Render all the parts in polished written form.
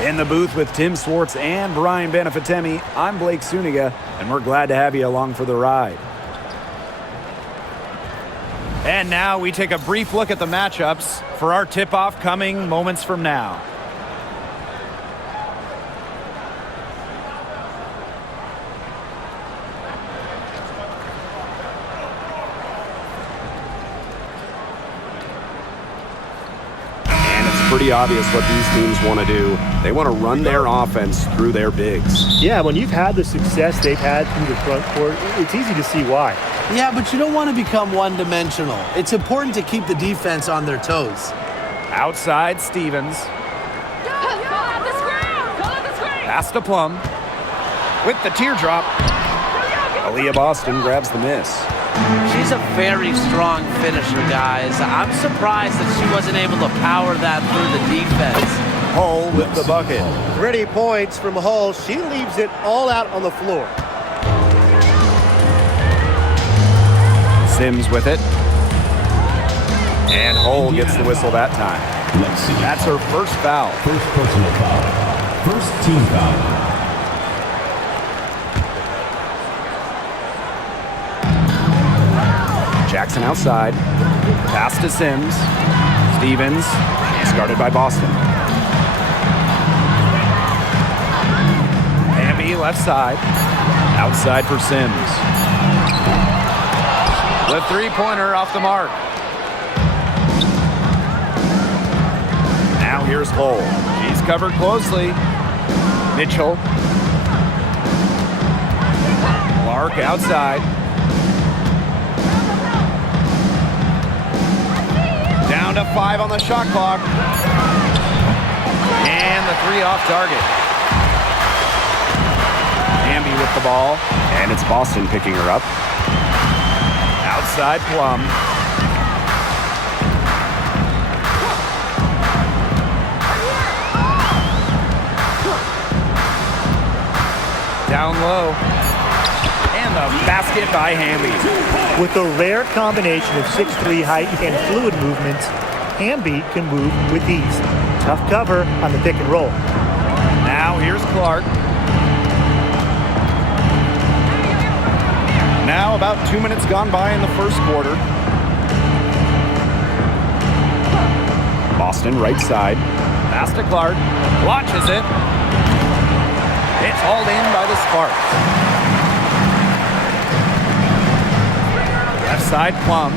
In the booth with Tim Swartz and Brian Benefitemi, I'm Blake Suniga, and we're glad to have you along for the ride. And now we take a brief look at the matchups for our tip-off coming moments from now. Pretty obvious what these teams want to do. They want to run their offense through their bigs. Yeah, when you've had the success they've had through the front court, it's easy to see why. Yeah, but you don't want to become one-dimensional. It's important to keep the defense on their toes. Outside, Stevens. Pass to Plum. With the teardrop. Aaliyah Boston grabs the miss. She's a very strong finisher, guys. I'm surprised that she wasn't able to power that through the defense. Hull with the bucket. Pretty points from Hull. She leaves it all out on the floor. Sims with it. And Hull gets the whistle that time. That's her first foul. First personal foul. First team foul. Jackson outside. Pass to Sims. Stevens. Discarded by Boston. Hamby left side. Outside for Sims. The three-pointer off the mark. Now here's Hull. He's covered closely. Mitchell. Clark outside. Down to 5 on the shot clock. And the 3 off target. Hamby with the ball. And it's Boston picking her up. Outside Plum. Down low. And the basket by Hamby. With a rare combination of 6'3" height and fluid movements, Hamby can move with ease. Tough cover on the pick and roll. Now here's Clark. Now about 2 minutes gone by in the first quarter. Boston right side. Pass to Clark. Launches it. It's hauled in by the Sparks. Left side, Plum.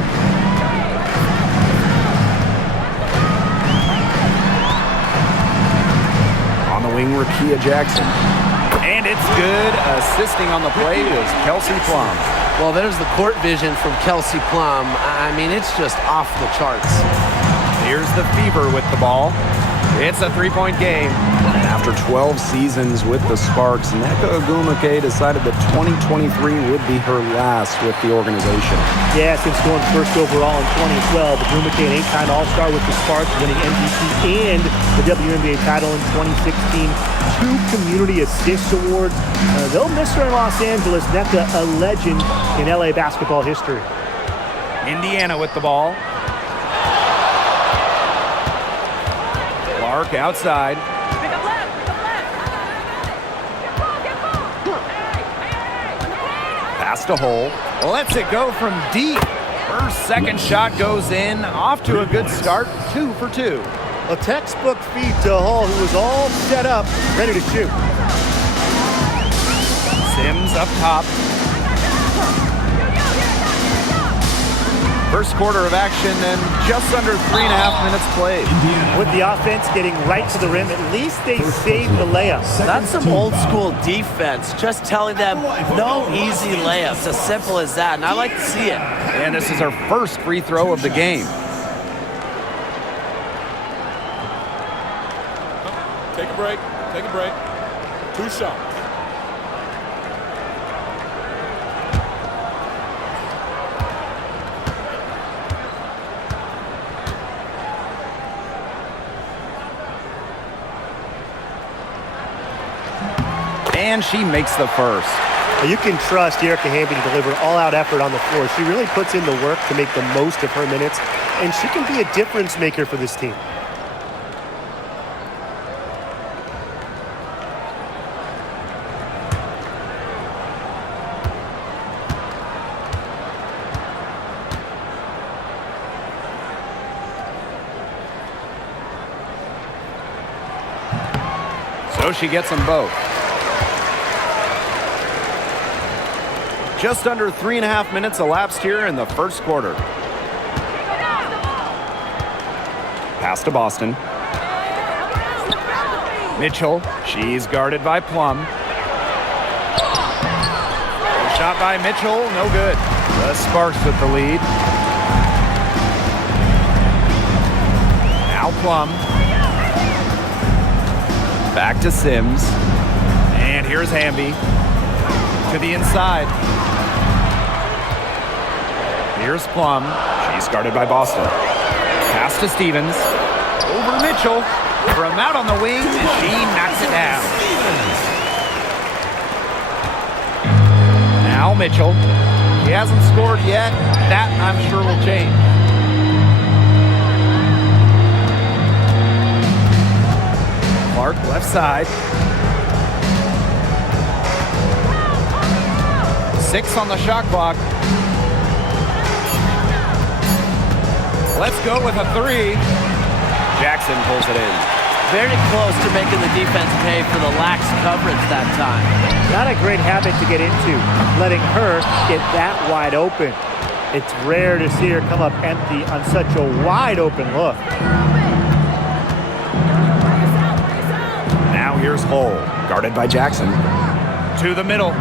On the wing, Rakia Jackson. And it's good. Assisting on the play was Kelsey Plum. Well, there's the court vision from Kelsey Plum. I mean, it's just off the charts. Here's the Fever with the ball. It's a three-point game. And after 12 seasons with the Sparks, Nneka Ogwumike decided that 2023 would be her last with the organization. Yeah, since going first overall in 2012, Ogwumike, an 8-time All-Star with the Sparks, winning MVP and the WNBA title in 2016. 2 Community Assist Awards. They'll miss her in Los Angeles. Nneka, a legend in LA basketball history. Indiana with the ball. Clark outside. Pass to Hull. Lets it go from deep. Her second shot goes in. Off to a good start. 2 for 2. A textbook feed to Hull, who was all set up, ready to shoot. Sims up top. First quarter of action and just under 3.5 minutes played. With the offense getting right to the rim, at least they saved the layup. That's some old school defense, just telling them no easy layups, as simple as that, and I like to see it. And this is her first free throw of the game. Take a break, take a break. 2 shots. And she makes the first. You can trust Erica Hamby to deliver all-out effort on the floor. She really puts in the work to make the most of her minutes, and she can be a difference maker for this team. So she gets them both. Just under 3.5 minutes elapsed here in the first quarter. Pass to Boston. Mitchell, she's guarded by Plum. Shot by Mitchell, no good. The Sparks with the lead. Now Plum. Back to Sims. And here's Hamby. To the inside. Here's Plum. She's guarded by Boston. Pass to Stevens. Over to Mitchell. From out on the wing, and she knocks it down. Now Mitchell. He hasn't scored yet. That, I'm sure, will change. Clark, left side. 6 on the shot clock. Let's go with a 3. Jackson pulls it in. Very close to making the defense pay for the lax coverage that time. Not a great habit to get into, letting her get that wide open. It's rare to see her come up empty on such a wide open look. Now here's Hull, guarded by Jackson. To the middle.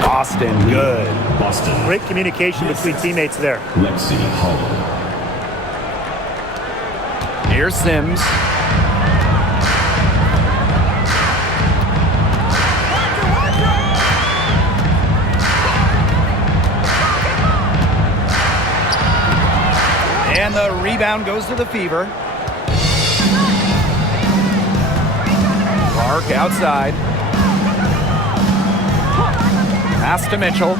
Boston, good. Boston. Great communication between teammates there. Lexi Hull. Here's Sims. And the rebound goes to the Fever. Clark outside. Pass to Mitchell.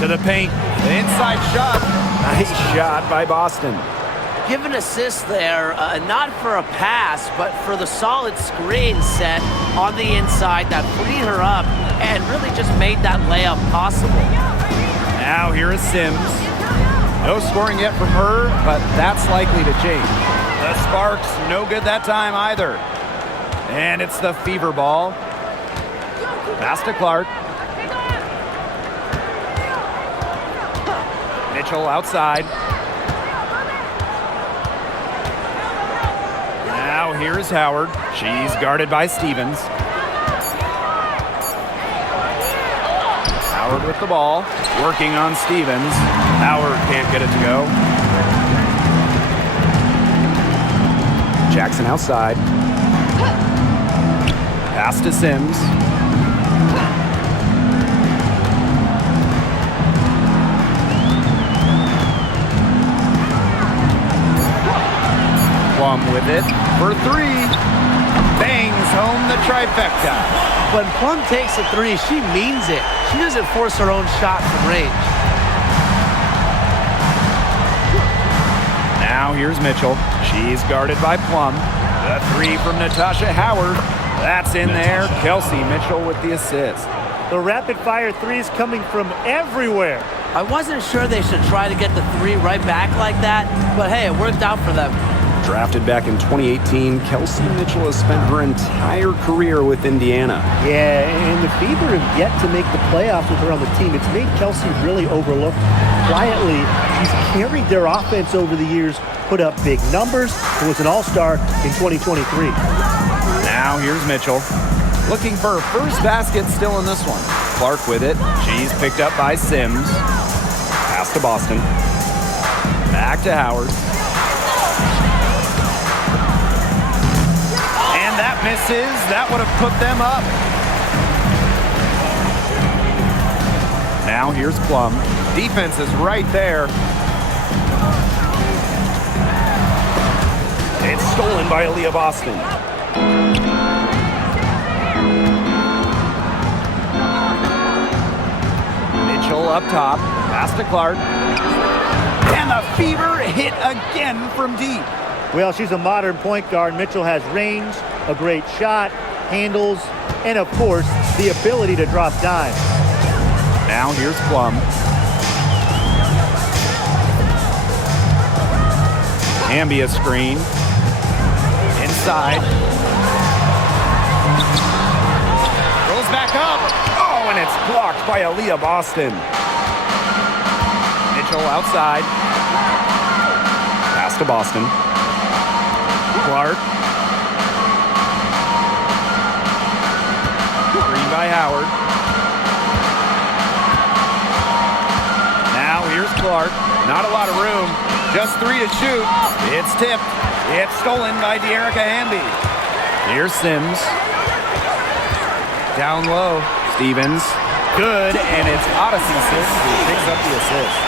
To the paint. The inside shot. Nice shot by Boston. Give an assist there, not for a pass, but for the solid screen set on the inside that freed her up and really just made that layup possible. Now here is Sims. No scoring yet from her, but that's likely to change. The Sparks, no good that time either. And it's the Fever ball. Pass to Clark. Mitchell outside. Now here's Howard. She's guarded by Stevens. Howard with the ball. Working on Stevens. Howard can't get it to go. Jackson outside. Pass to Sims. Plum with it for 3. Bangs home the trifecta. When Plum takes a 3, she means it. She doesn't force her own shot from range. Now here's Mitchell. She's guarded by Plum. The 3 from Natasha Howard. That's in there. Kelsey Mitchell with the assist. The rapid-fire threes coming from everywhere. I wasn't sure they should try to get the 3 right back like that, but hey, it worked out for them. Drafted back in 2018, Kelsey Mitchell has spent her entire career with Indiana. Yeah, and the Fever have yet to make the playoffs with her on the team. It's made Kelsey really overlooked. Quietly, she's carried their offense over the years, put up big numbers, and was an all-star in 2023. Now here's Mitchell. Looking for her first basket still in this one. Clark with it. She's picked up by Sims. Pass to Boston. Back to Howard. And that misses. That would have put them up. Now here's Plum. Defense is right there. It's stolen by Aaliyah Boston. Mitchell up top. Pass to Clark. And the Fever hit again from deep. Well, she's a modern point guard. Mitchell has range, a great shot, handles, and of course, the ability to drop dimes. Now here's Plum. Ambia screen. Inside. Rolls back up. Oh, and it's blocked by Aaliyah Boston. Mitchell outside. Pass to Boston. Clark. Green by Howard. Now here's Clark. Not a lot of room. Just 3 to shoot. It's tipped. It's stolen by De'Erica Hamby. Here's Sims. Down low. Stevens. Good, and it's Odyssey Sims who picks up the assist.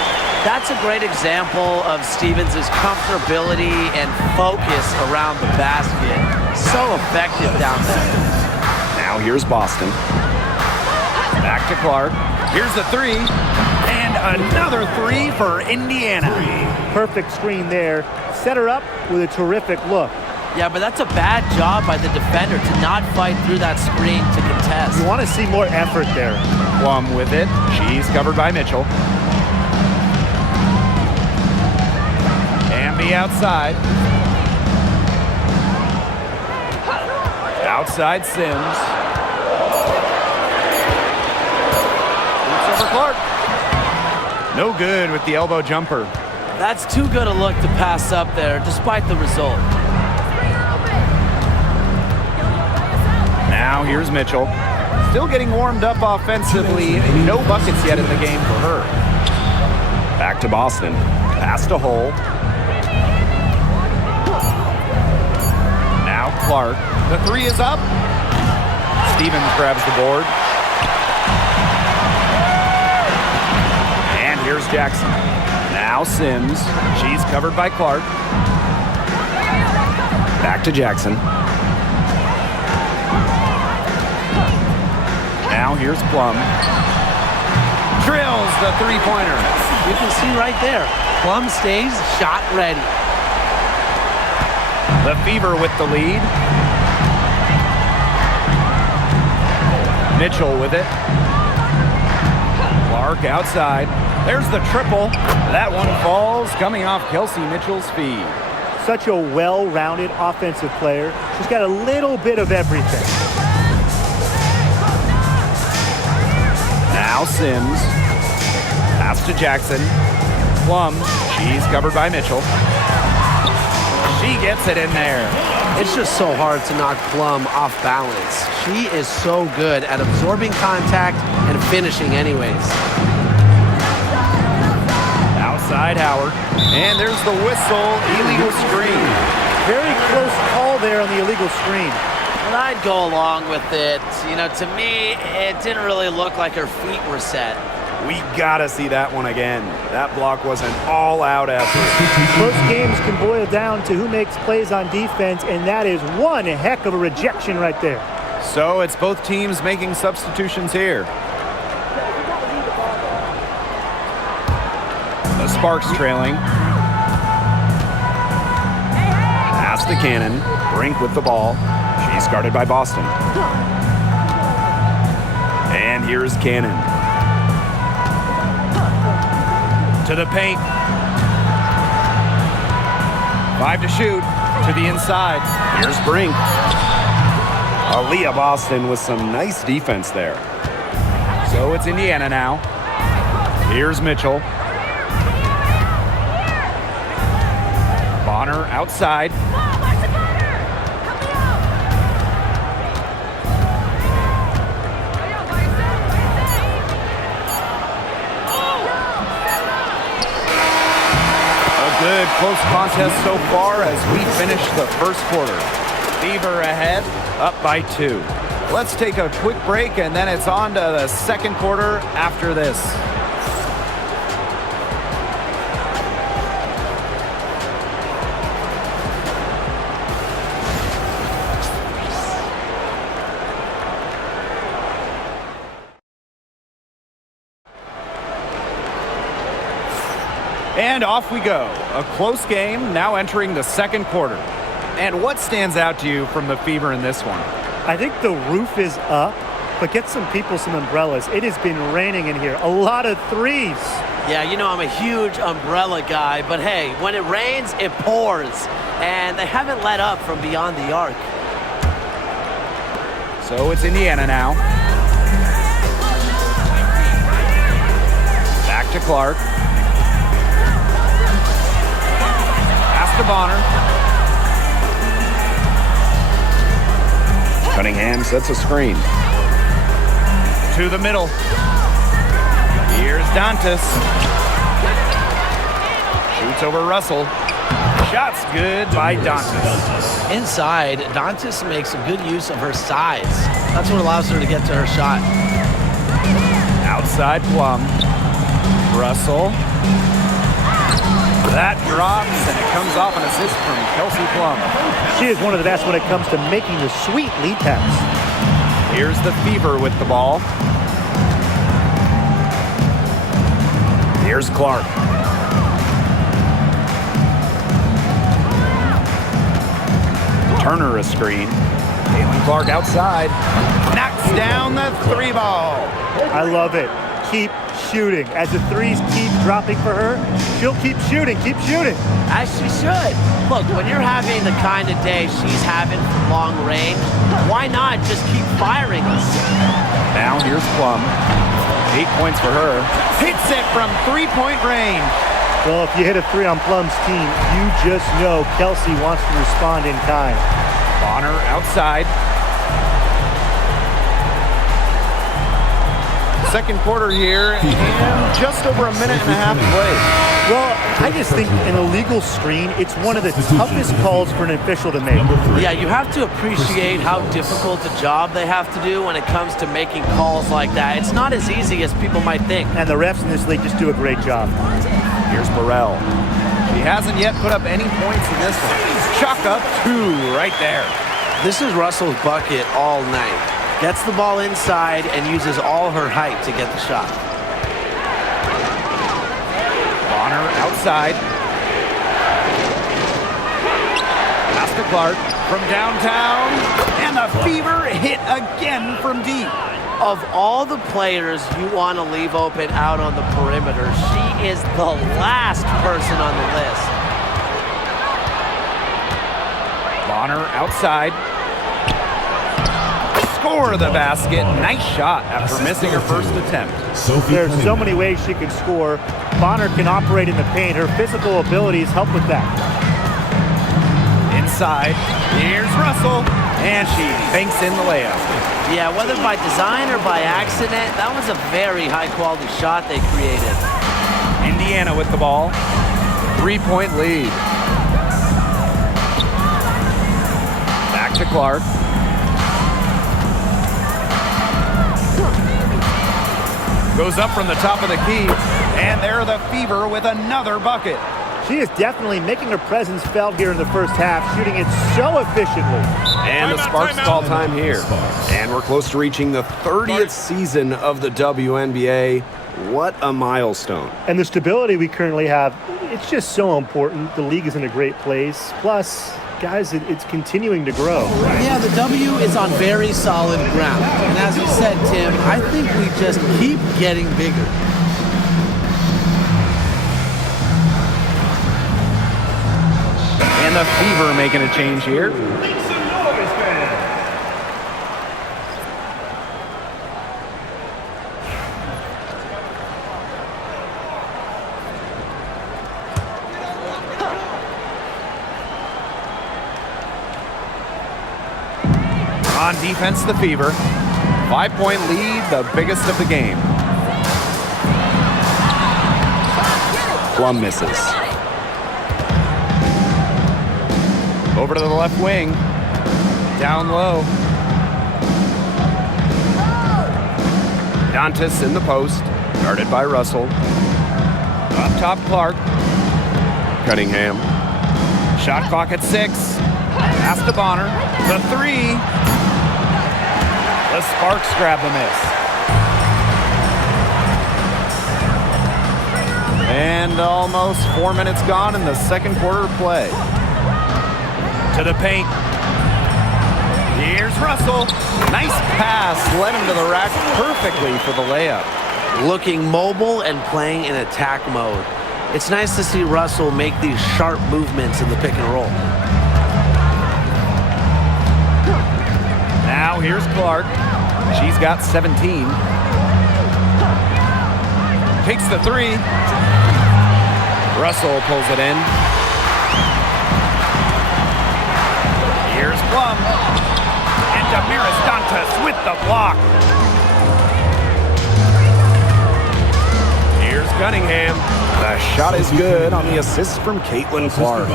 That's a great example of Stevens' comfortability and focus around the basket. So effective down there. Now here's Boston. Back to Clark. Here's the 3. And another 3 for Indiana. Perfect screen there. Set her up with a terrific look. Yeah, but that's a bad job by the defender to not fight through that screen to contest. You want to see more effort there. Plum with it. She's covered by Mitchell. Amby outside. Outside Sims. Boots over Clark. No good with the elbow jumper. That's too good a look to pass up there, despite the result. Now here's Mitchell. Still getting warmed up offensively. No buckets yet in the game for her. Back to Boston. Pass to Hull. Now Clark. The 3 is up. Stevens grabs the board. And here's Jackson. Now Sims. She's covered by Clark. Back to Jackson. Now here's Plum. Drills the 3-pointer. You can see right there. Plum stays shot ready. The Fever with the lead. Mitchell with it. Clark outside. There's the triple. That one falls, coming off Kelsey Mitchell's feet. Such a well-rounded offensive player. She's got a little bit of everything. Now Sims. Pass to Jackson. Plum. She's covered by Mitchell. She gets it in there. It's just so hard to knock Plum off balance. She is so good at absorbing contact and finishing anyways. Outside Howard. And there's the whistle. Illegal screen. Very close call there on the illegal screen. And I'd go along with it. You know, to me, it didn't really look like her feet were set. We gotta see that one again. That block was an all-out effort. Close games can boil down to who makes plays on defense, and that is one heck of a rejection right there. So it's both teams making substitutions here. The Sparks trailing. Pass to Cannon. Brink with the ball. She's guarded by Boston. And here's Cannon. To the paint. 5 to shoot. To the inside. Here's Brink. Aaliyah Boston with some nice defense there. So it's Indiana now. Here's Mitchell. Bonner outside. Good close contest so far as we finish the first quarter. Fever ahead, up by 2. Let's take a quick break and then it's on to the second quarter after this. And off we go. A close game now entering the second quarter. And what stands out to you from the Fever in this one? I think the roof is up, but get some people some umbrellas. It has been raining in here. A lot of threes. Yeah, you know I'm a huge umbrella guy, but hey, when it rains, it pours. And they haven't let up from beyond the arc. So it's Indiana now. Back to Clark. Pass to Bonner. Cunningham sets a screen. To the middle. Here's Dantas. Shoots over Russell. Shot's good by Dantas. Inside, Dantas makes a good use of her size. That's what allows her to get to her shot. Outside Plum. Russell. That drops, and it comes off an assist from Kelsey Plum. She is one of the best when it comes to making the sweet lead pass. Here's the Fever with the ball. Here's Clark. Turner a screen. Caitlin Clark outside. Knocks down the 3 ball. I love it. Keep shooting. As the threes keep dropping for her, she'll keep shooting. Keep shooting. As she should. Look, when you're having the kind of day she's having from long range, why not just keep firing us? Now here's Plum. 8 points for her. Hits it from 3-point range. Well, if you hit a 3 on Plum's team, you just know Kelsey wants to respond in kind. Bonner outside. Second quarter here, and just over a minute and a half to play. Well, I just think an illegal screen, it's one of the toughest calls for an official to make. Yeah, you have to appreciate how difficult a job they have to do when it comes to making calls like that. It's not as easy as people might think. And the refs in this league just do a great job. Here's Burrell. She hasn't yet put up any points in this one. Chalk up 2 right there. This is Russell's bucket all night. Gets the ball inside and uses all her height to get the shot. Bonner outside. Pass to Clark from downtown. And the Fever hit again from deep. Of all the players you want to leave open out on the perimeter, she is the last person on the list. Bonner outside. Score the basket. Nice shot after missing her first attempt. There's so many ways she can score. Bonner can operate in the paint. Her physical abilities help with that. Inside. Here's Russell. And she banks in the layup. Yeah, whether by design or by accident, that was a very high-quality shot they created. Indiana with the ball. 3-point lead. Back to Clark. Goes up from the top of the key, and there the Fever with another bucket. She is definitely making her presence felt here in the first half, shooting it so efficiently. And the Sparks call time here. And we're close to reaching the 30th season of the WNBA. What a milestone. And the stability we currently have, it's just so important. The league is in a great place. Plus, guys, it's continuing to grow. Yeah, the W is on very solid ground. And as you said, Tim, I think we just keep getting bigger. And the Fever making a change here. On defense, the Fever. 5-point lead, the biggest of the game. Plum misses. Over to the left wing. Down low. Dantas in the post. Guarded by Russell. Up top, Clark. Cunningham. Shot clock at 6. Pass to Bonner. The 3. The Sparks grab the miss. And almost 4 minutes gone in the second quarter of play. To the paint. Here's Russell. Nice pass. Led him to the rack perfectly for the layup. looking mobile and playing in attack mode. It's nice to see Russell make these sharp movements in the pick and roll. Now here's Clark. She's got 17. Takes the three. Russell pulls it in. Here's Plum. And Damiris Dantas with the block. Here's Cunningham. The shot is good on the assist from Caitlin-Clark.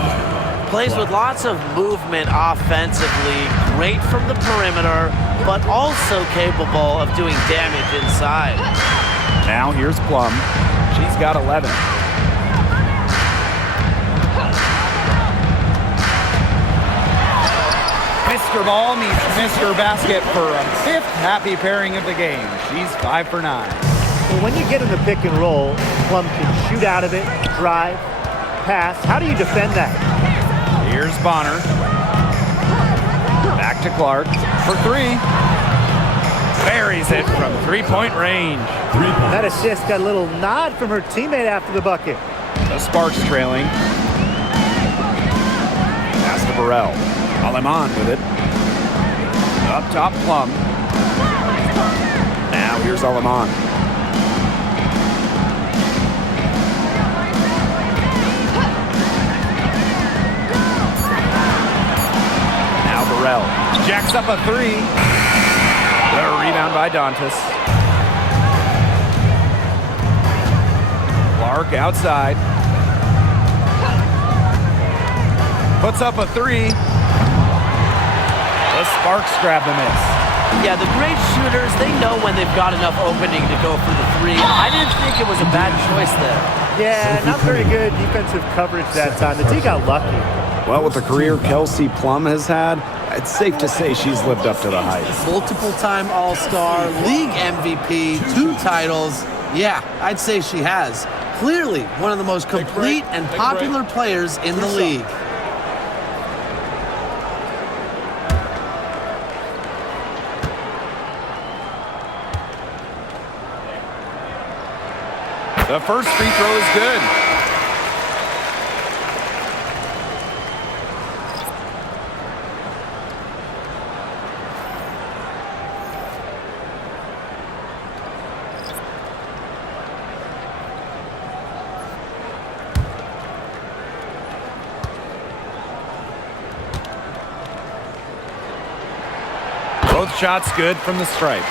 Plays with lots of movement offensively, great from the perimeter, but also capable of doing damage inside. Now here's Plum. She's got 11. Mr. Ball meets Mr. Basket for a 5th happy pairing of the game. She's 5 for 9. Well, when you get in the pick and roll, Plum can shoot out of it, drive, pass. How do you defend that? Here's Bonner. Back to Clark for 3. Buries it from 3-point range. That assist got a little nod from her teammate after the bucket. The Sparks trailing. Pass to Burrell. Aleman with it. Up top, Plum. Now here's Aleman. Now Burrell. Jacks up a 3. The rebound by Dantas. Clark outside. Puts up a 3. The Sparks grab the miss. Yeah, the great shooters, they know when they've got enough opening to go for the 3. I didn't think it was a bad choice there. Yeah, not very good defensive coverage that time. The team got lucky. Well, with the career Kelsey Plum has had, it's safe to say she's lived up to the hype. Multiple-time All-Star, league MVP, 2 titles. Yeah, I'd say she has. Clearly one of the most complete and popular players in the league. The first free throw is good. Both shots good from the stripe.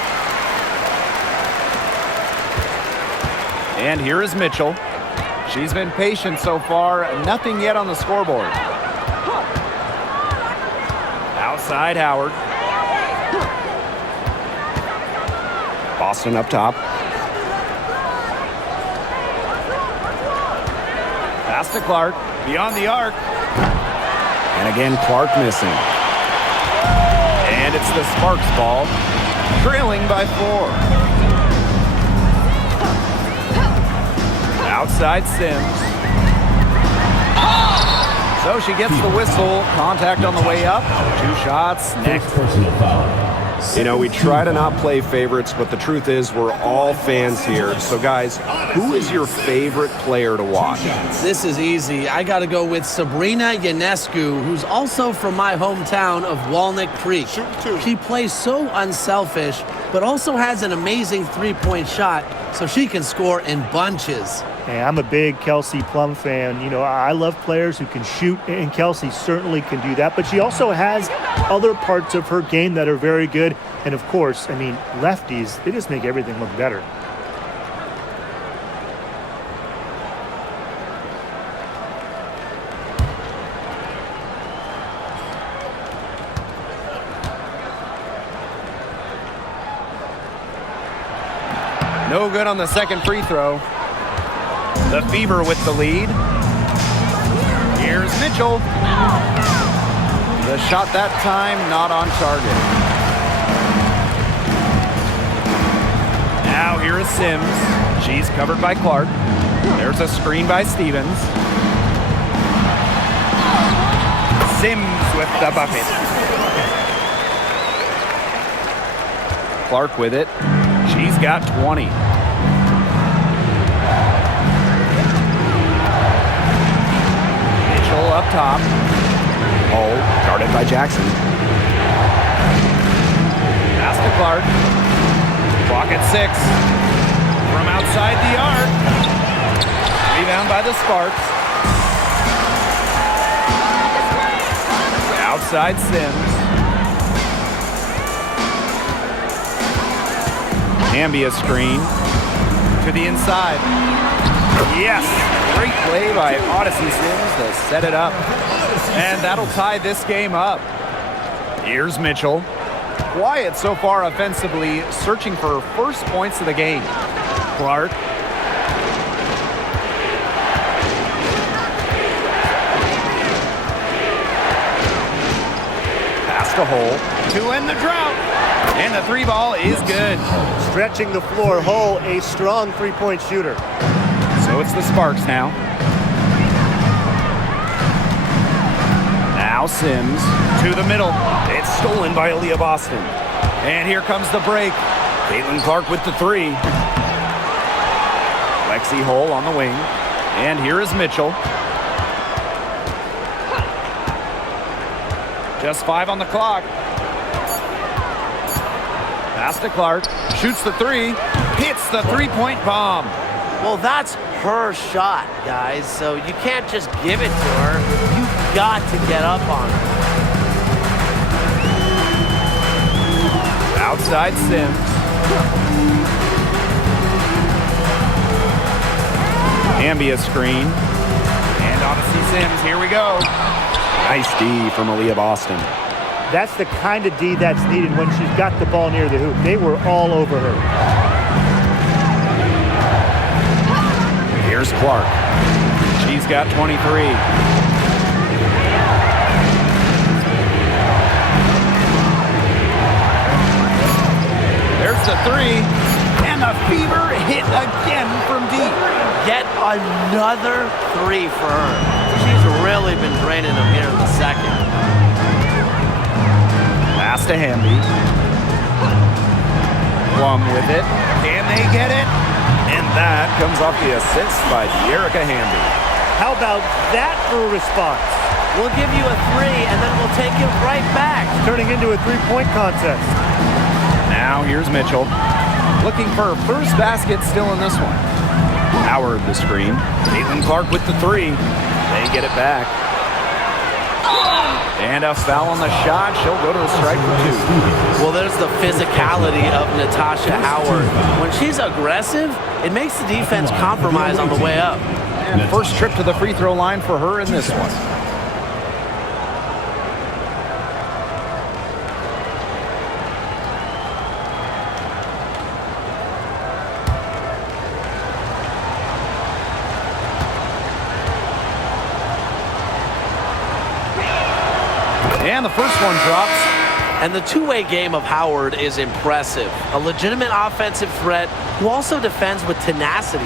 And here is Mitchell. She's been patient so far. Nothing yet on the scoreboard. Outside Howard. Boston up top. Pass to Clark. Beyond the arc. And again, Clark missing. And it's the Sparks ball. Trailing by 4. Outside Sims. So she gets the whistle. Contact on the way up. 2 shots. Next. Personal foul. You know, we try to not play favorites, but the truth is we're all fans here. So, guys, who is your favorite player to watch? This is easy. I got to go with Sabrina Ionescu, who's also from my hometown of Walnut Creek. She plays so unselfish, but also has an amazing 3-point shot, so she can score in bunches. Hey, I'm a big Kelsey Plum fan. You know, I love players who can shoot, and Kelsey certainly can do that. But she also has other parts of her game that are very good. And, of course, I mean, lefties, they just make everything look better. No good on the second free throw. The Fever with the lead. Here's Mitchell. The shot that time not on target. Now here is Sims. She's covered by Clark. There's a screen by Stevens. Sims with the bucket. Clark with it. She's got 20. top. Hall, guarded by Jackson. Pass to Clark. Clock at 6. From outside the arc. Rebound by the Sparks. Outside Sims. Wnba screen. To the inside. Yes! Great play by Odyssey Sims to set it up. And that'll tie this game up. Here's Mitchell. Quiet so far offensively, searching for first points of the game. Clark. Pass to Hole to end the drought. And the 3 ball is good. Stretching the floor, Hull, a strong three-point shooter. So it's the Sparks now. Now Sims to the middle. It's stolen by Aaliyah Boston. And here comes the break. Caitlin Clark with the 3. Lexi Hole on the wing. And here is Mitchell. Just 5 on the clock. Pass to Clark. Shoots the 3. Hits the 3-point bomb. Well, that's her shot, guys. So you can't just give it to her. You've got to get up on her. Outside Sims. Wnba screen. And Odyssey Sims. Here we go. Nice D from Aaliyah Boston. That's the kind of D that's needed when she's got the ball near the hoop. They were all over her. Here's Clark. She's got 23. There's the 3. And the fever hit again from deep. Yet another 3 for her. She's really been draining them here in the second. Pass to Hamby. Plum with it. Can they get it? And that comes off the assist by De'Erica Hamby. How about that for a response? We'll give you a 3, and then we'll take it right back. Turning into a three-point contest. Now here's Mitchell. Looking for her first basket still in this one. Howard the screen. Caitlin Clark with the 3. They get it back. And a foul on the shot. She'll go to the strike for 2. Well, there's the physicality of Natasha Howard. When she's aggressive, it makes the defense compromise on the way up. And first trip to the free throw line for her in this one. And the first one drops. And the two-way game of Howard is impressive. A legitimate offensive threat who also defends with tenacity.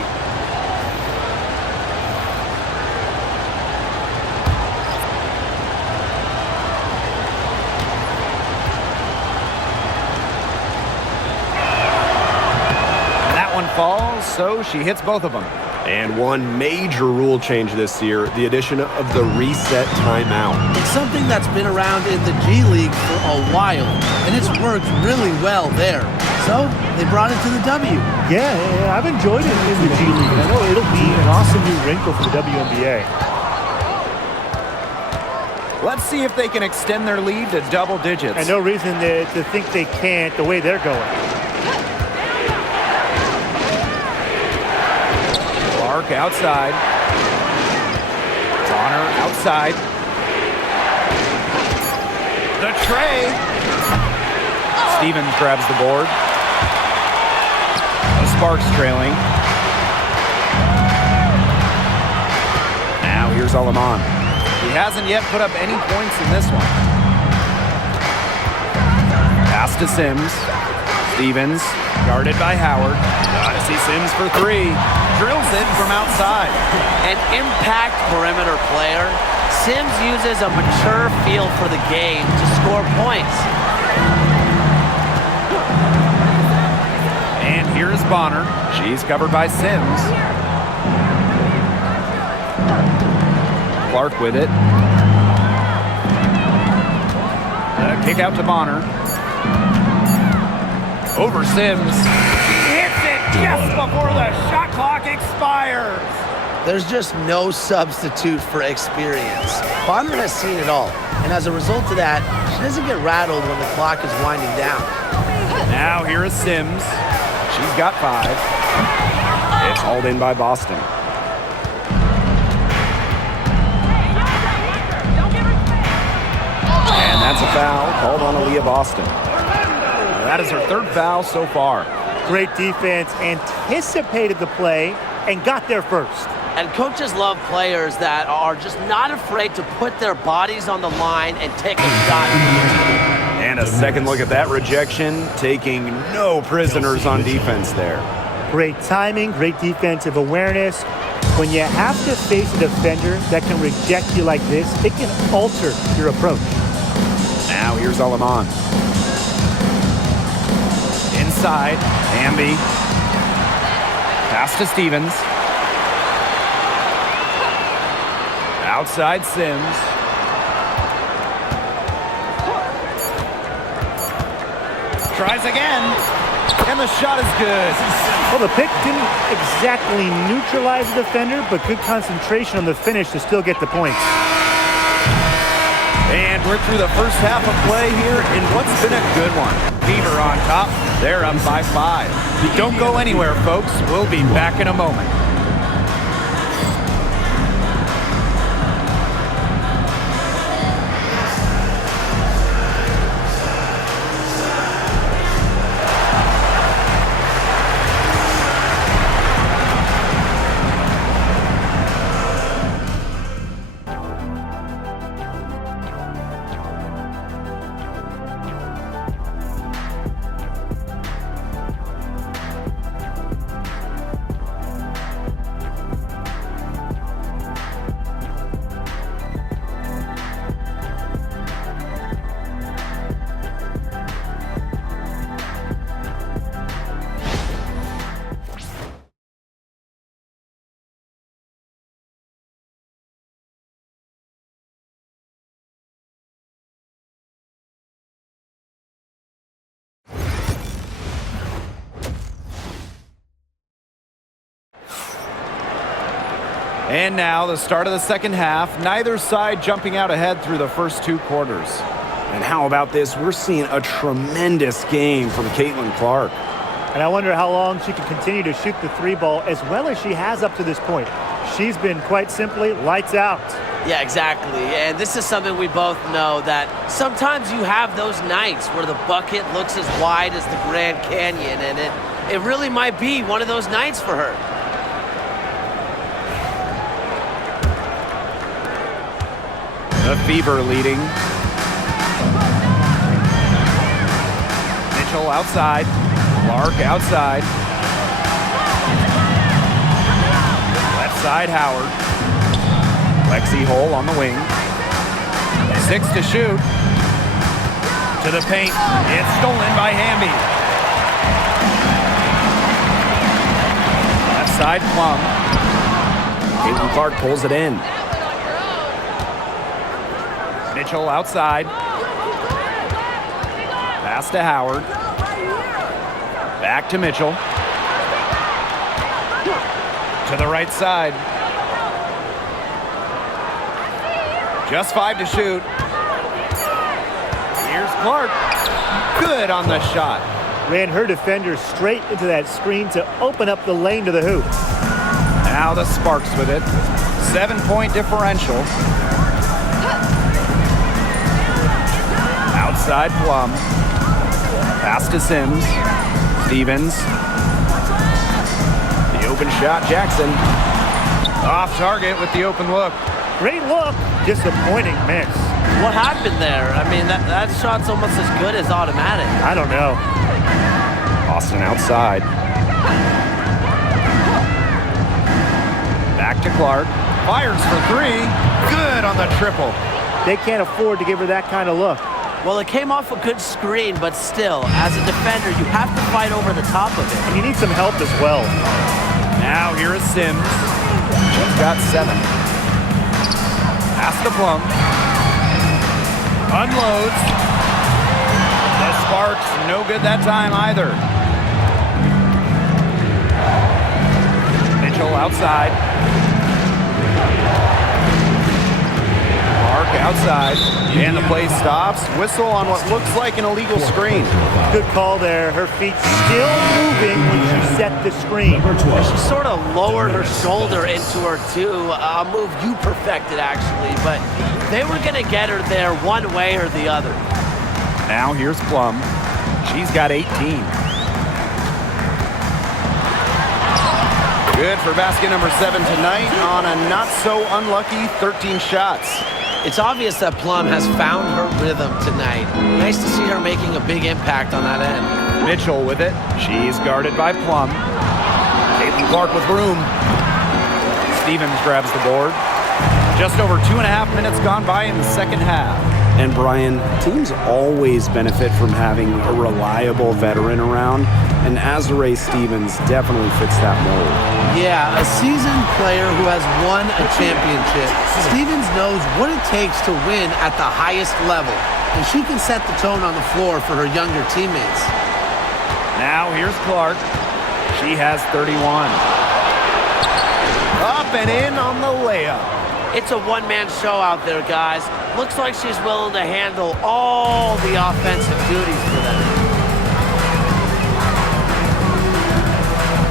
And that one falls, so she hits both of them. And one major rule change this year, the addition of the reset timeout. It's something that's been around in the G League for a while, and it's worked really well there. So they brought it to the W. Yeah, I've enjoyed it in the G League. I know it'll be an awesome new wrinkle for the WNBA. Let's see if they can extend their lead to double digits. And no reason to think they can't the way they're going. Clark outside. Bonner outside. The tray. Stevens grabs the board. The Sparks trailing. Now here's Alaman. He hasn't yet put up any points in this one. Pass to Sims. Stevens guarded by Howard. Odyssey Sims for 3. Drills it from outside. An impact perimeter player. Sims uses a mature feel for the game to score points. And here's Bonner. She's covered by Sims. Clark with it. Kick out to Bonner. Over Sims. Hits it just before the shot clock expires. There's just no substitute for experience. Bonner has seen it all, and as a result of that, she doesn't get rattled when the clock is winding down. Now here is Sims. She's got 5. It's hauled in by Boston. And that's a foul called on Aaliyah Boston. That is her 3rd foul so far. Great defense, anticipated the play, and got there first. And coaches love players that are just not afraid to put their bodies on the line and take a shot. And a second look at that rejection, taking no prisoners on defense there. Great timing, great defensive awareness. When you have to face a defender that can reject you like this, it can alter your approach. Now here's Alaman. Inside, Amby. Pass to Stevens. Outside Sims. Tries again. And the shot is good. Well, the pick didn't exactly neutralize the defender, but good concentration on the finish to still get the points. And we're through the first half of play here in what's been a good one. Fever on top. They're up by 5. Don't go anywhere, folks. We'll be back in a moment. And now the start of the second half. Neither side jumping out ahead through the first 2 quarters. And how about this? We're seeing a tremendous game from Caitlin-Clark. And I wonder how long she can continue to shoot the 3 ball as well as she has up to this point. She's been quite simply lights out. Yeah, exactly. And this is something we both know, that sometimes you have those nights where the bucket looks as wide as the Grand Canyon, and it really might be one of those nights for her. The Fever leading. Mitchell outside. Clark outside. Left side, Howard. Lexi Hole on the wing. 6 to shoot. To the paint. It's stolen by Hamby. Left side, Plum. Caitlin-Clark pulls it in. Mitchell outside. Pass to Howard. Back to Mitchell. To the right side. Just 5 to shoot. Here's Clark. Good on the shot. Ran her defender straight into that screen to open up the lane to the hoop. Now the Sparks with it. 7-point differential. Outside Plum. Pass to Sims. Stevens. The open shot, Jackson. Off target with the open look. Great look, disappointing miss. What happened there? I mean, that shot's almost as good as automatic. I don't know. Boston outside. Back to Clark. Fires for 3. Good on the triple. They can't afford to give her that kind of look. Well, it came off a good screen, but still, as a defender, you have to fight over the top of it. And you need some help as well. Now here is Sims. She's got 7. Pass to Plum. Unloads. Sparks, no good that time either. Mitchell outside. Clark outside. And the play stops. Whistle on what looks like an illegal screen. Good call there. Her feet still moving when she set the screen. She sort of lowered her shoulder into her, too. A move you perfected, actually. But they were going to get her there one way or the other. Now here's Plum. She's got 18. Good for basket number 7 tonight on a not-so-unlucky 13 shots. It's obvious that Plum has found her rhythm tonight. Nice to see her making a big impact on that end. Mitchell with it. She's guarded by Plum. Caitlin-Clark with room. Stevens grabs the board. Just over 2.5 minutes gone by in the second half. And Brian, teams always benefit from having a reliable veteran around, and Azurá Stevens definitely fits that mold. Yeah, a seasoned player who has won a championship. Stevens knows what it takes to win at the highest level, and she can set the tone on the floor for her younger teammates. Now here's Clark. She has 31. Up and in on the layup. It's a one-man show out there, guys. Looks like she's willing to handle all the offensive duties for them.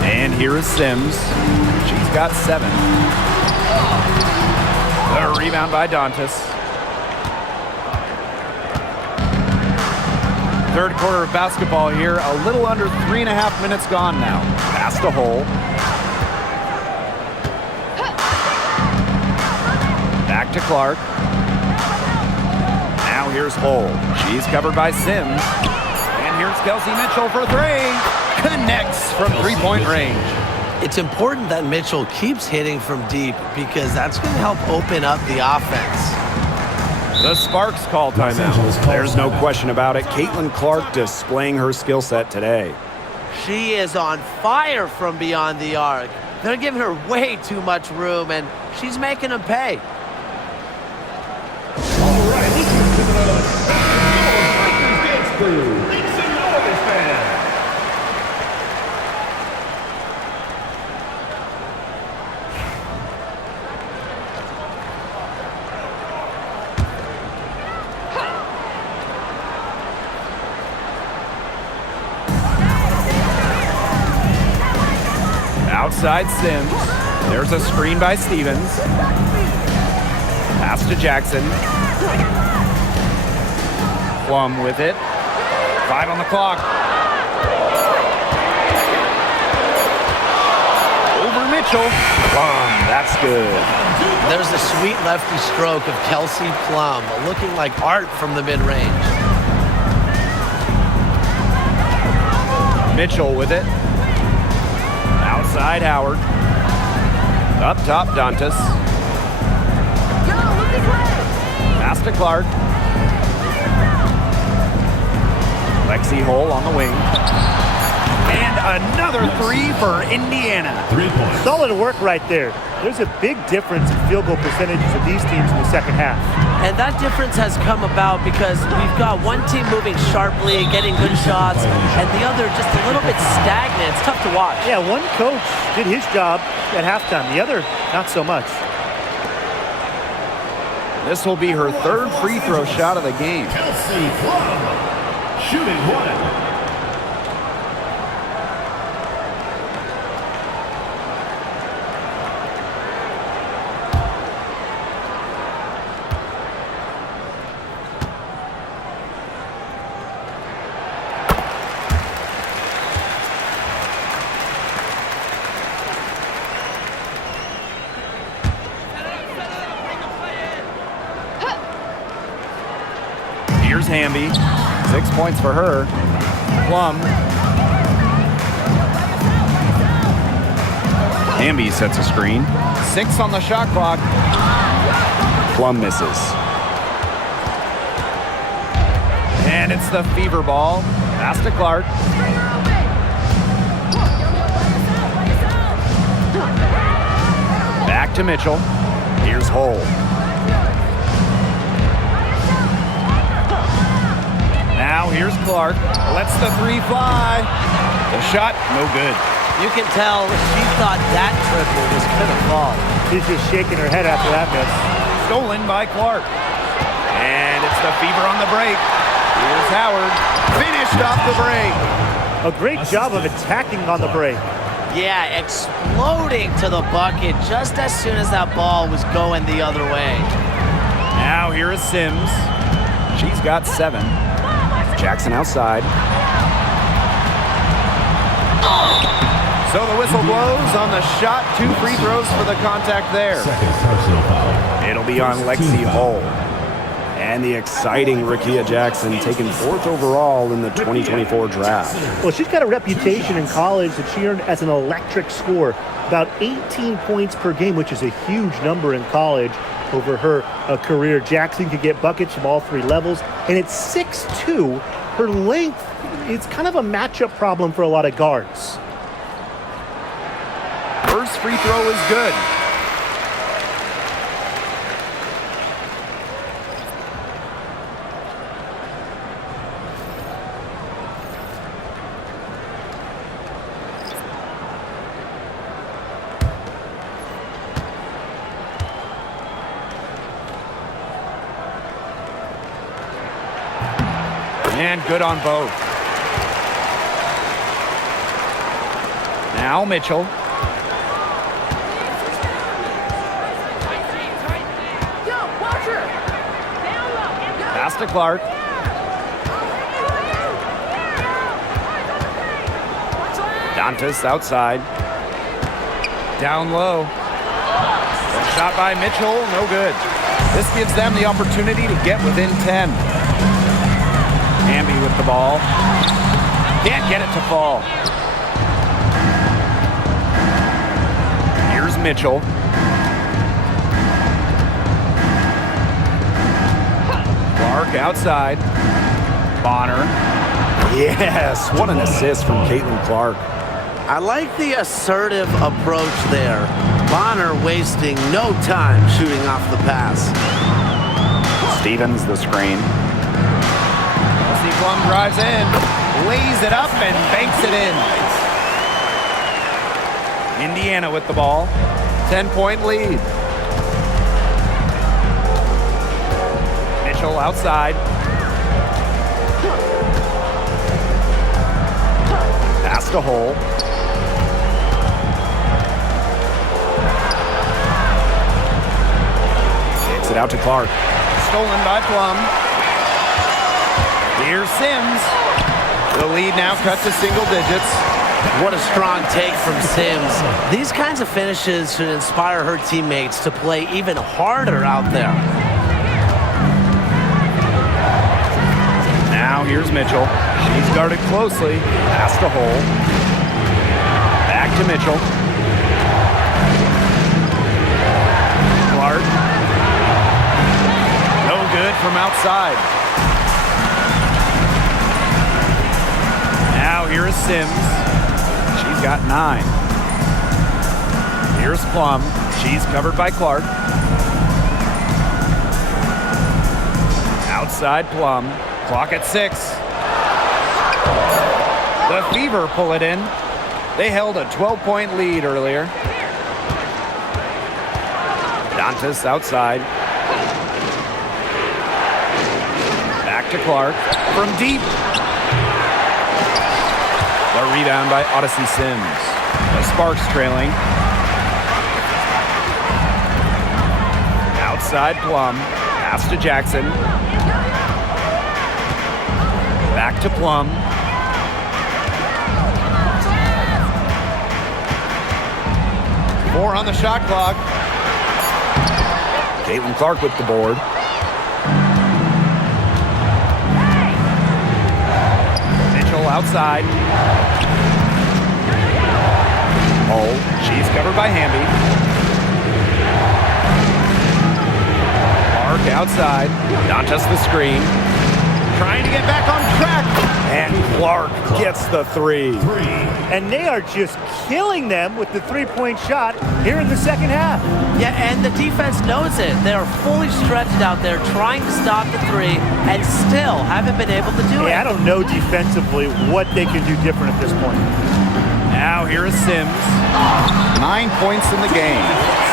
And here is Sims. She's got 7. The rebound by Dantas. Third quarter of basketball here. A little under 3.5 minutes gone now. Past the hole. Back to Clark. Now here's Hole. She's covered by Sims. And here's Kelsey Mitchell for 3. Connects from three-point range. It's important that Mitchell keeps hitting from deep because that's going to help open up the offense. The Sparks call timeout. There's no question about it. Caitlin-Clark displaying her skill set today. She is on fire from beyond the arc. They're giving her way too much room, and she's making them pay. All right, listeners to the Lakers dance crew. Make some noise, fans. Outside Sims. There's a screen by Stevens. Pass to Jackson. Plum with it. 5 on the clock. Over Mitchell. Plum, that's good. There's a sweet lefty stroke of Kelsey Plum, looking like art from the mid-range. Mitchell with it. Outside Howard. Up top Dantas. Pass to Clark. Lexi Hole on the wing. And another 3 for Indiana. 3 points. Solid work right there. There's a big difference in field goal percentages of these teams in the second half. And that difference has come about because we've got one team moving sharply, getting good shots, and the other just a little bit stagnant. It's tough to watch. Yeah, one coach did his job at halftime. The other, not so much. This will be her 3rd free throw shot of the game. Kelsey Plum, shooting 1. Here's Hamby. 6 points for her. Plum. Hamby sets a screen. 6 on the shot clock. Plum misses. And it's the fever ball. Pass to Clark. Back to Mitchell. Here's Hole. Now here's Clark. Lets the three fly. The shot, no good. You can tell she thought that triple was going to fall. She's just shaking her head after that miss. Stolen by Clark. And it's the Fever on the break. Here's Howard. Finished off the break. A great job of attacking on the break. Yeah, exploding to the bucket just as soon as that ball was going the other way. Now here is Sims. She's got 7. Jackson outside. So the whistle blows on the shot. 2 free throws for the contact there. Second personal foul. It'll be on Lexi Hull. And the exciting Rickea Jackson taken 4th overall in the 2024 draft. Well, she's got a reputation in college that she earned as an electric scorer. About 18 points per game, which is a huge number in college over her career. Jackson could get buckets from all 3 levels. And at 6'2", her length, it's kind of a matchup problem for a lot of guards. First free throw is good. And good on both. Now Mitchell. Pass to Clark. Dantas outside. Down low. Shot by Mitchell, no good. This gives them the opportunity to get within 10. Hamby with the ball. Can't get it to fall. Here's Mitchell. Clark outside. Bonner. Yes, what an assist from Caitlin-Clark. I like the assertive approach there. Bonner wasting no time shooting off the pass. Stevens the screen. Plum drives in, lays it up, and banks it in. Indiana with the ball. 10-point lead. Mitchell outside. Pass to Hole. Kicks it out to Clark. Stolen by Plum. Here's Sims. The lead now cut to single digits. What a strong take from Sims. These kinds of finishes should inspire her teammates to play even harder out there. Now here's Mitchell. She's guarded closely. Pass to Hole. Back to Mitchell. Clark. No good from outside. Now here is Sims. She's got 9. Here's Plum. She's covered by Clark. Outside Plum. Clock at 6. The Fever pull it in. They held a 12-point lead earlier. Dantas outside. Back to Clark. From deep. The rebound by Odyssey Sims. The Sparks trailing. Outside Plum. Pass to Jackson. Back to Plum. Four on the shot clock. Caitlin-Clark with the board. Mitchell outside. Hole. She's covered by Hamby. Clark outside. Dantas the screen. Trying to get back on track. And Clark gets the three. And they are just killing them with the three-point shot here in the second half. Yeah, and the defense knows it. They're fully stretched out there trying to stop the three and still haven't been able to do it. Yeah, I don't know defensively what they can do different at this point. Now here is Sims. 9 points in the game.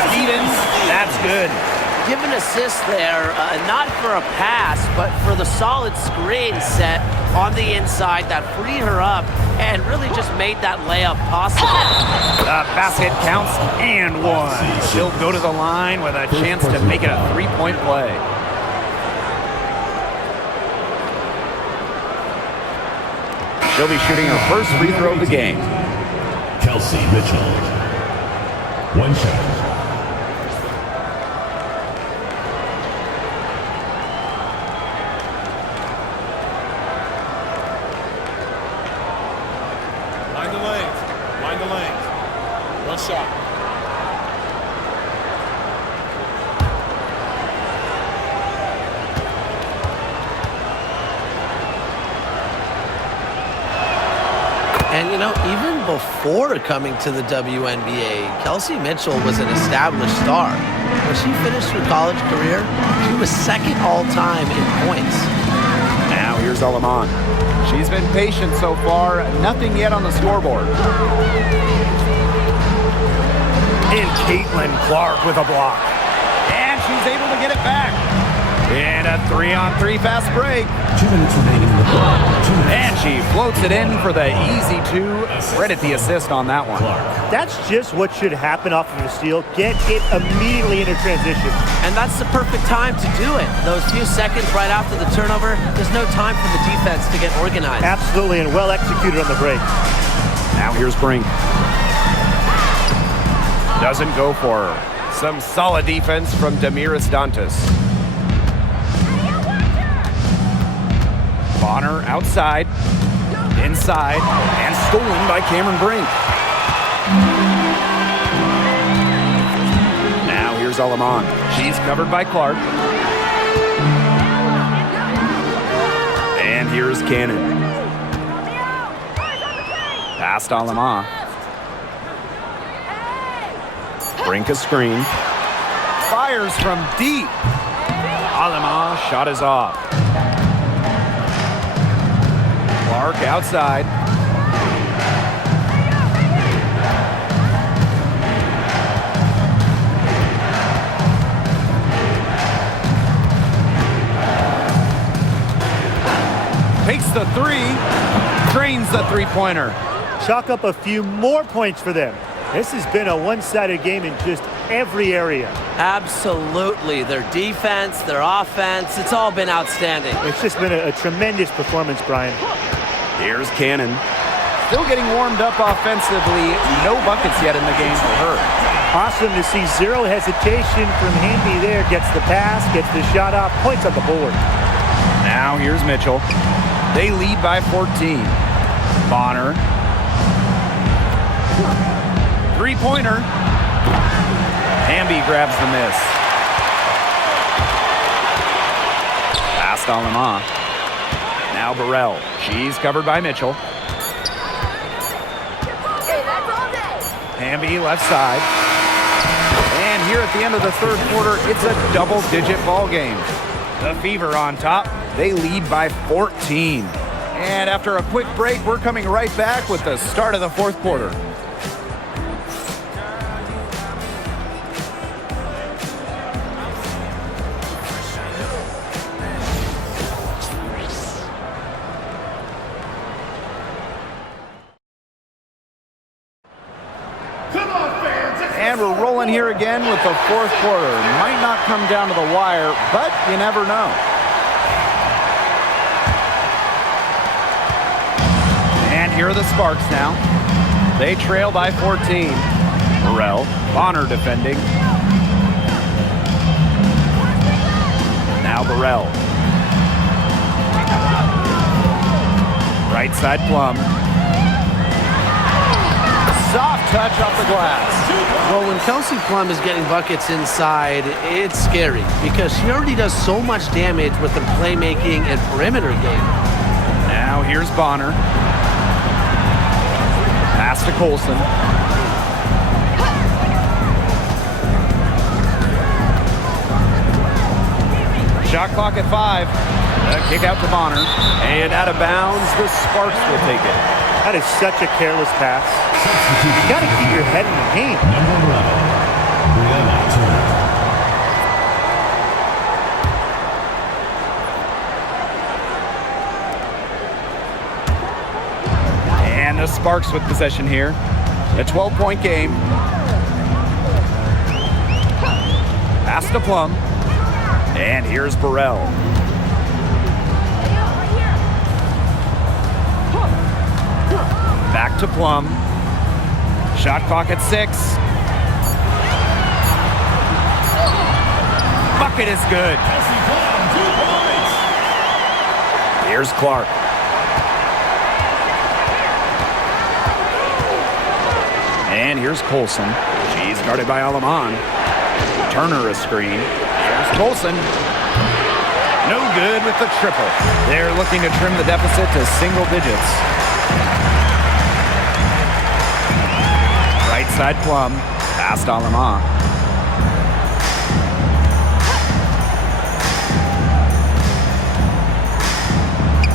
Stevens, that's good. Give an assist there, not for a pass, but for the solid screen set on the inside that freed her up and really just made that layup possible. The basket counts and one. She'll go to the line with a chance to make it a three-point play. She'll be shooting her first free throw of the game. Kelsey Mitchell. One shot. Mind the lanes. One shot. And, you know, even before coming to the WNBA, Kelsey Mitchell was an established star. When she finished her college career, she was second all-time in points. Now here's Alaman. She's been patient so far. Nothing yet on the scoreboard. And CaitlinClark with a block. And she's able to get it back. And a 3-on-3 fast break. 2 minutes remaining in the quarter. And she floats it in for the easy two. Credit the assist on that one. That's just what should happen off of a steal. Get it immediately into transition. And that's the perfect time to do it. Those few seconds right after the turnover, there's no time for the defense to get organized. Absolutely, and well executed on the break. Now here's Brink. Doesn't go for her. Some solid defense from Damiris Dantas. Bonner outside, inside, and stolen by Cameron Brink. Now here's Alaman. She's covered by Clark. And here's Cannon. Past Alaman. Brink a screen. Fires from deep. Alaman shot is off. Clark outside. Takes the three. Drains the three-pointer. Chalk up a few more points for them. This has been a one-sided game in just every area. Absolutely. Their defense, their offense, it's all been outstanding. It's just been a tremendous performance, Brian. Here's Cannon. Still getting warmed up offensively. No buckets yet in the game for her. Awesome to see zero hesitation from Wnba there. Gets the pass, gets the shot off, points on the board. Now here's Mitchell. They lead by 14. Bonner. Three-pointer. Wnba grabs the miss. Past Alaman. Now Burrell. She's covered by Mitchell. Wnba left side. And here at the end of the third quarter, it's a double-digit ball game. The Fever on top. They lead by 14. And after a quick break, we're coming right back with the start of the fourth quarter. And we're rolling here again with the fourth quarter. Might not come down to the wire, but you never know. And here are the Sparks now. They trail by 14. Burrell, Bonner defending. Now Burrell. Right side Plum. Soft touch off the glass. Well, when Kelsey Plum is getting buckets inside, it's scary because she already does so much damage with her playmaking and perimeter game. Now here's Bonner. Pass to Colson. Shot clock at 5. Kick out to Bonner. And out of bounds, the Sparks will take it. That is such a careless pass. You got to keep your head in the game. Number 11, And the Sparks with possession here. A 12-point game. Pass to Plum. And here's Burrell. Back to Plum. Shot clock at 6. Bucket is good. Here's Clark. And here's Colson. She's guarded by Alaman. Turner a screen. Here's Colson. No good with the triple. They're looking to trim the deficit to single digits. Right side Plum. Past Alaman.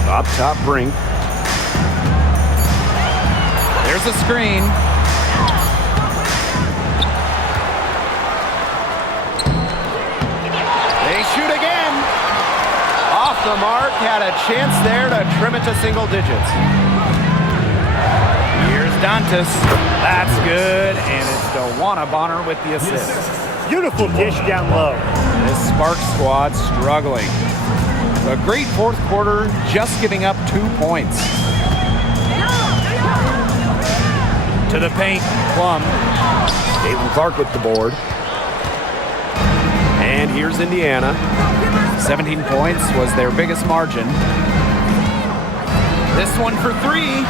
Up top, Brink. There's a screen. They shoot again. Off the mark. Had a chance there to trim it to single digits. Here's Dantas. That's good. And it's Dewana Bonner with the assist. Beautiful dish down low. This Sparks squad struggling. A great fourth quarter, just giving up 2 points. To the paint, Plum. Clark with the board. And here's Indiana. 17 points was their biggest margin. This one for 3.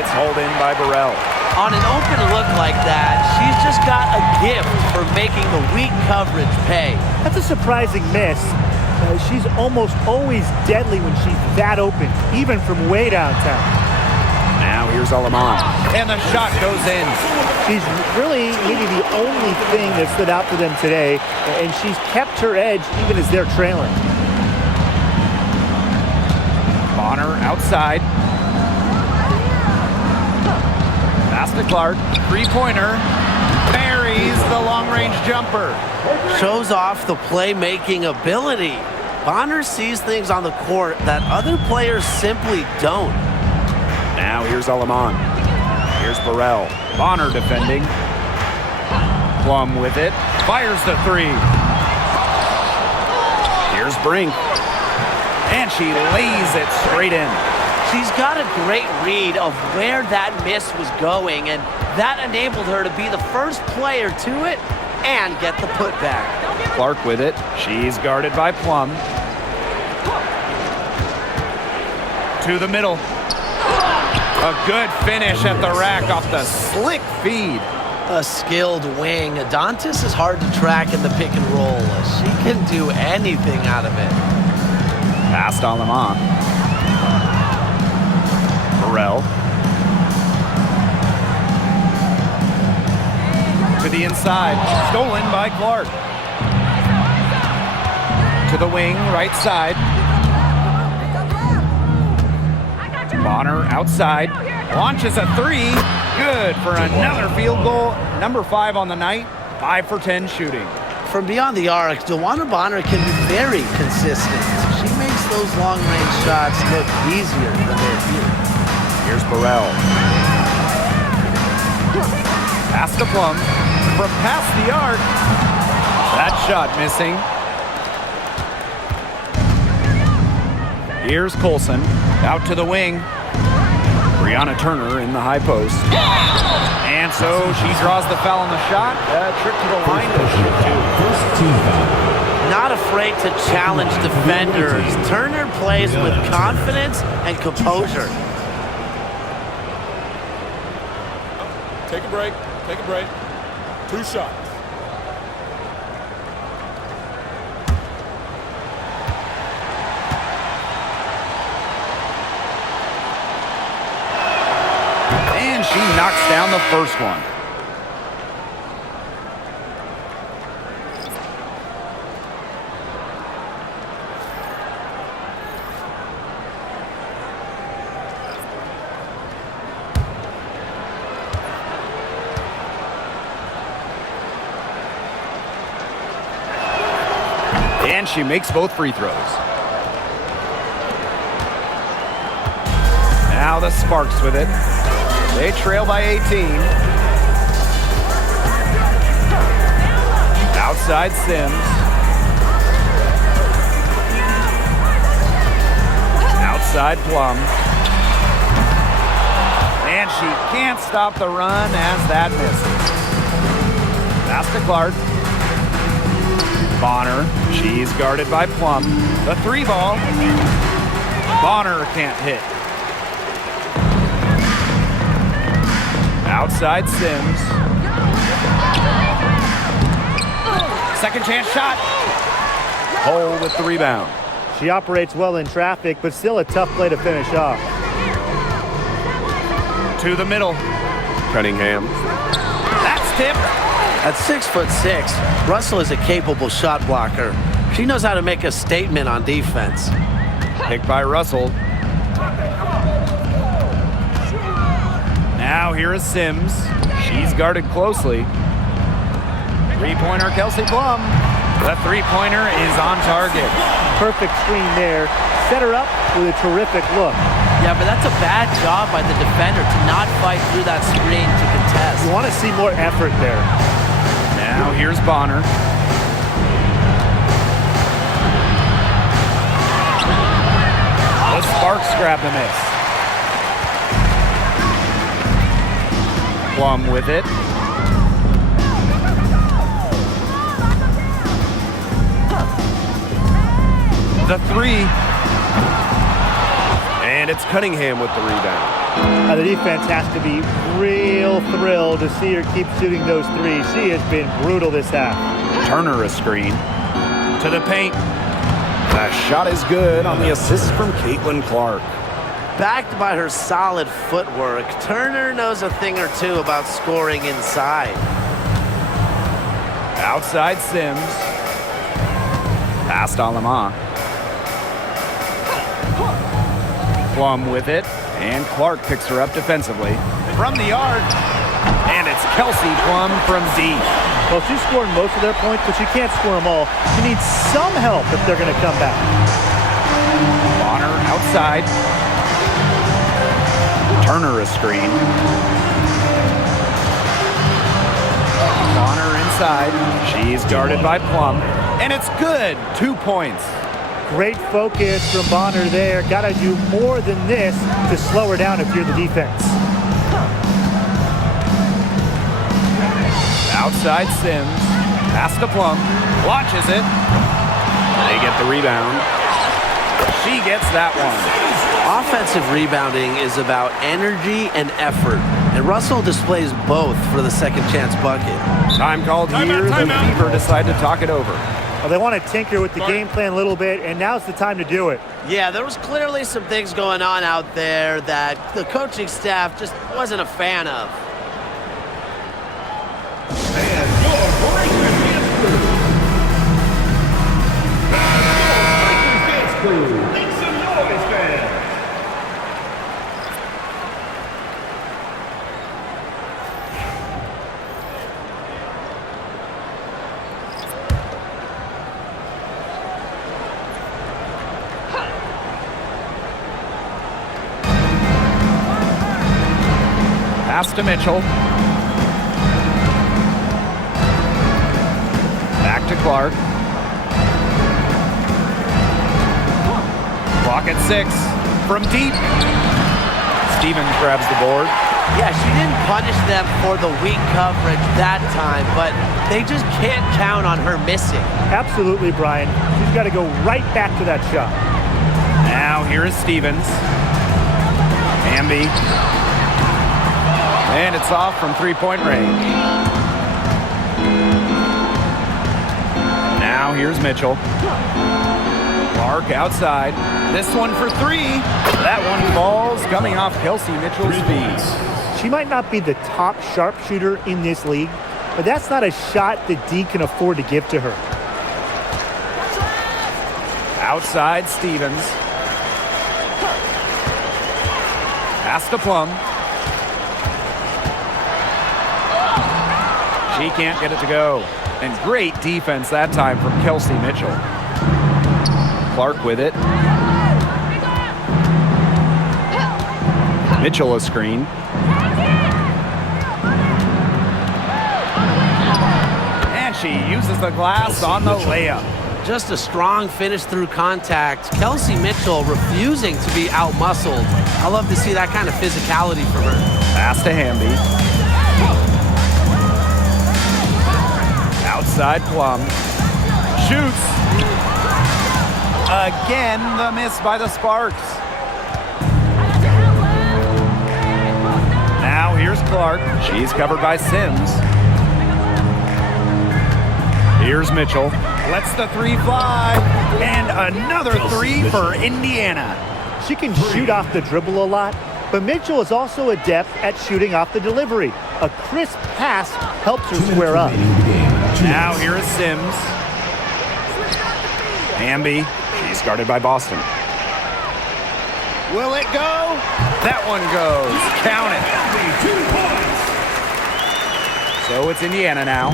It's hauled in by Burrell. On an open look like that, she's just got a gift for making the weak coverage pay. That's a surprising miss. She's almost always deadly when she's that open, even from way downtown. Now here's Alaman. And the shot goes in. She's really maybe the only thing that stood out for them today, and she's kept her edge even as they're trailing. Bonner outside. Pass to Clark. Three-pointer. Buries the long-range jumper. Shows off the playmaking ability. Bonner sees things on the court that other players simply don't. Now here's Alaman. Here's Burrell. Bonner defending. Plum with it. Fires the 3. Here's Brink. And she lays it straight in. She's got a great read of where that miss was going, and that enabled her to be the first player to it and get the putback. Clark with it. She's guarded by Plum. To the middle. A good finish at the rack off the slick feed. A skilled wing. Dantas is hard to track in the pick and roll. She can do anything out of it. Past Alaman. Burrell. To the inside. Stolen by Clark. To the wing, right side. Bonner outside. Launches a 3. Good for another field goal. Number 5 on the night. 5 for 10 shooting. From beyond the arc, Dewana Bonner can be very consistent. She makes those long-range shots look easier than they appear. Here's Burrell. Pass to Plum. From past the arc. That shot missing. Here's Colson. Out to the wing. Brianna Turner in the high post. And so she draws the foul on the shot. Trip to the line to shoot 2. Not afraid to challenge defenders. Turner plays with confidence and composure. Take a break. Take a break. 2 shots. She knocks down the first one. And she makes both free throws. Now the Sparks with it. They trail by 18. Outside Sims. Outside Plum. And she can't stop the run as that misses. Pass to Clark. Bonner, she's guarded by Plum. The 3 ball. Bonner can't hit. Outside Sims. Second chance shot. Hole with the rebound. She operates well in traffic, but still a tough play to finish off. To the middle. Cunningham. That's tipped. At 6'6", Russell is a capable shot blocker. She knows how to make a statement on defense. Picked by Russell. Now here is Sims. She's guarded closely. Three-pointer Kelsey Plum. The three-pointer is on target. Perfect screen there. Set her up with a terrific look. Yeah, but that's a bad job by the defender to not fight through that screen to contest. You want to see more effort there. Now here's Bonner. The Sparks grab the miss. Plum with it. The 3. And it's Cunningham with the rebound. The defense has to be real thrilled to see her keep shooting those threes. She has been brutal this half. Turner a screen. To the paint. That shot is good on the assist from Clark. Backed by her solid footwork, Turner knows a thing or two about scoring inside. Outside Sims. Past Alama. Plum with it. And Clark picks her up defensively. From the arc. And it's Kelsey Plum from deep. Well, she's scoring most of their points, but she can't score them all. She needs some help if they're going to come back. Bonner outside. Turner a screen. Bonner inside. She's guarded by Plum. And it's good. 2 points. Great focus from Bonner there. Got to do more than this to slow her down if you're the defense. Outside Sims. Pass to Plum. Launches it. They get the rebound. She gets that one. Offensive rebounding is about energy and effort, and Russell displays both for the second chance bucket. Time called here. The Fever decide to talk it over. Well, they want to tinker with the game plan a little bit, and now's the time to do it. Yeah, there was clearly some things going on out there that the coaching staff just wasn't a fan of. And your breakfast dance crew. Breakfast dance crew. Make some noise, fans. Pass to Mitchell. Back to Clark. Clock at 6. From deep. Stevens grabs the board. Yeah, she didn't punish them for the weak coverage that time, but they just can't count on her missing. Absolutely, Brian. She's got to go right back to that shot. Now here is Stevens. Amby. And it's off from three-point range. Now here's Mitchell. Clark outside. This one for 3. That one falls, coming off Kelsey Mitchell's feet. She might not be the top sharpshooter in this league, but that's not a shot that D can afford to give to her. Outside Stevens. Pass to Plum. She can't get it to go. And great defense that time from Kelsey Mitchell. Clark with it. Mitchell a screen. And she uses the glass on the layup. Just a strong finish through contact. Kelsey Mitchell refusing to be out-muscled. I love to see that kind of physicality from her. Pass to Hamby. Outside Plum. Shoots. Again, the miss by the Sparks. Now here's Clark. She's covered by Sims. Here's Mitchell. Lets the three fly. And another three for Indiana. She can shoot off the dribble a lot, but Mitchell is also adept at shooting off the delivery. A crisp pass helps her square up. Now here is Sims. Hamby. She's guarded by Boston. Will it go? That one goes. Count it. So it's Indiana now.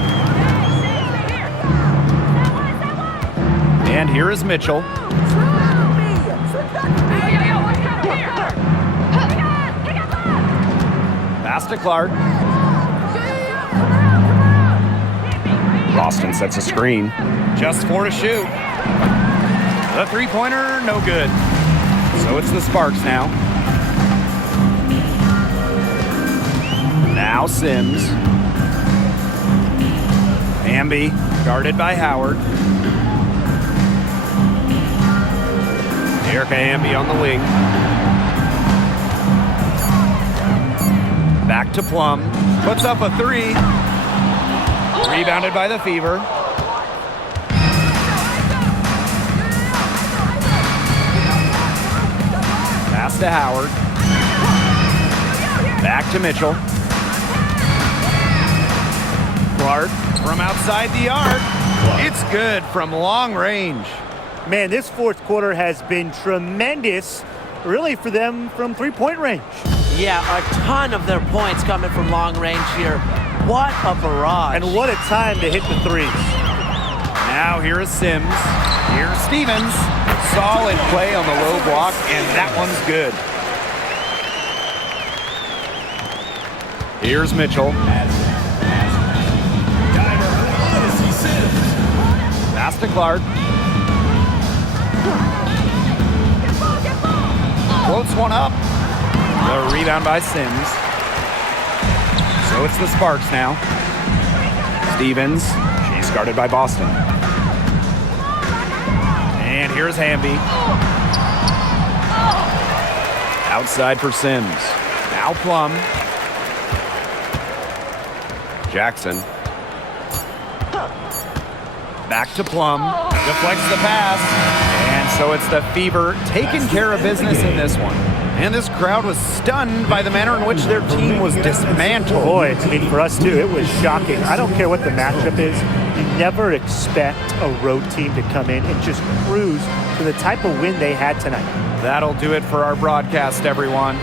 And here is Mitchell. Pass to Clark. Boston sets a screen. Just 4 to shoot. The three-pointer, no good. So it's the Sparks now. Now Sims. Hamby, guarded by Howard. Erica Hamby on the wing. Back to Plum. Puts up a three. Rebounded by the Fever. Pass to Howard. Back to Mitchell. Clark from outside the arc. It's good from long range. Man, this fourth quarter has been tremendous, really, for them from three-point range. Yeah, a ton of their points coming from long range here. What a barrage. And what a time to hit the threes. Now here is Sims. Here's Stevens. Solid play on the low block, and that one's good. Here's Mitchell. Pass to Clark. Floats one up. The rebound by Sims. So it's the Sparks now. Stevens. She's guarded by Boston. And here's Hamby. Outside for Sims. Now Plum. Jackson. Back to Plum. Deflects the pass. And so it's the Fever taking care of business in this one. And this crowd was stunned by the manner in which their team was dismantled. Boy, I mean, for us too, it was shocking. I don't care what the matchup is. You never expect a road team to come in and just cruise to the type of win they had tonight. That'll do it for our broadcast, everyone.